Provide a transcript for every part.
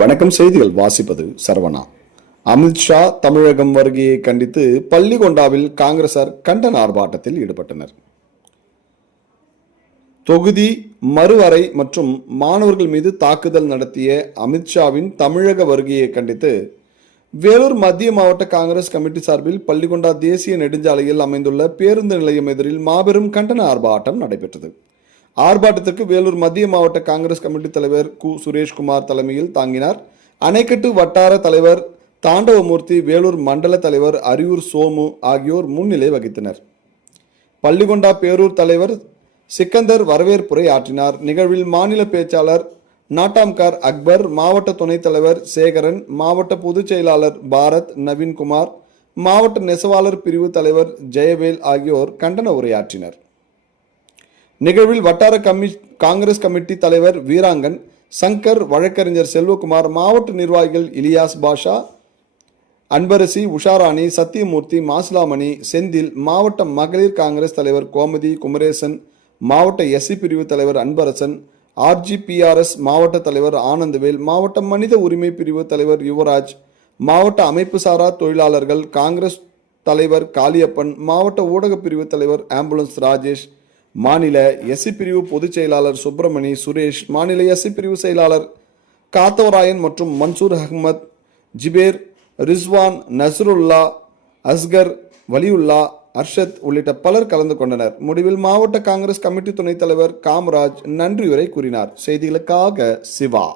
வணக்கம். செய்திகள் வாசிப்பது சரவணா. அமித்ஷா தமிழகம் வருகையை கண்டித்து பள்ளிகொண்டாவில் காங்கிரசார் கண்டன ஆர்ப்பாட்டத்தில் ஈடுபட்டனர். தொகுதி மறுவரை மற்றும் மாணவர்கள் மீது தாக்குதல் நடத்திய அமித்ஷாவின் தமிழக வருகையை கண்டித்து வேலூர் மத்திய மாவட்ட காங்கிரஸ் கமிட்டி சார்பில் பள்ளிகொண்டா தேசிய நெடுஞ்சாலையில் அமைந்துள்ள பேருந்து நிலையம் எதிரில் மாபெரும் கண்டன ஆர்ப்பாட்டம் நடைபெற்றது. ஆர்ப்பாட்டத்திற்கு வேலூர் மத்திய மாவட்ட காங்கிரஸ் கமிட்டி தலைவர் கு சுரேஷ்குமார் தலைமையில் தாங்கினார். அணைக்கட்டு வட்டார தலைவர் தாண்டவமூர்த்தி, வேலூர் மண்டல தலைவர் அரியூர் சோமு ஆகியோர் முன்னிலை வகித்தனர். பள்ளிகொண்டா பேரூர் தலைவர் சிக்கந்தர் வரவேற்புரை ஆற்றினார். நிகழ்வில் மாநில பேச்சாளர் நாட்டாம்கார் அக்பர், மாவட்ட துணைத் தலைவர் சேகரன், மாவட்ட பொதுச் செயலாளர் பாரத் நவீன்குமார், மாவட்ட நெசவாளர் பிரிவு தலைவர் ஜெயவேல் ஆகியோர் கண்டன உரையாற்றினர். நிகழ்வில் வட்டார காங்கிரஸ் கமிட்டி தலைவர் வீராங்கன், சங்கர், வழக்கறிஞர் செல்வகுமார், மாவட்ட நிர்வாகிகள் இலியாஸ் பாஷா, அன்பரசி, உஷாராணி, சத்தியமூர்த்தி, மாசிலாமணி, செந்தில், மாவட்ட மகளிர் காங்கிரஸ் தலைவர் கோமதி, குமரேசன், மாவட்ட எஸ்சி பிரிவு தலைவர் அன்பரசன், ஆர்ஜிபிஆர்எஸ் மாவட்ட தலைவர் ஆனந்தவேல், மாவட்ட மனித உரிமை பிரிவு தலைவர் யுவராஜ், மாவட்ட அமைப்பு சாரா தொழிலாளர்கள் காங்கிரஸ் தலைவர் காளியப்பன், மாவட்ட ஊடக பிரிவு தலைவர் ஆம்புலன்ஸ் ராஜேஷ், மாநில எஸ்சி பிரிவு பொதுச் செயலாளர் சுப்பிரமணி, சுரேஷ், மாநில எஸ்சி பிரிவு செயலாளர் காத்தவராயன் மற்றும் மன்சூர் அகமது, ஜிபேர், ரிஸ்வான், நஸ்ருல்லா, அஸ்கர், வலியுல்லா, அர்ஷத் உள்ளிட்ட பலர் கலந்து கொண்டனர். முடிவில் மாவட்ட காங்கிரஸ் கமிட்டி துணைத் தலைவர் காமராஜ் நன்றியுரை கூறினார். செய்திகளுக்காக சிவா.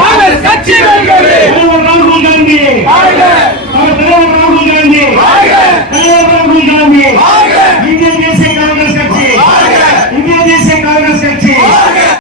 காங்கிரஸ் கட்சி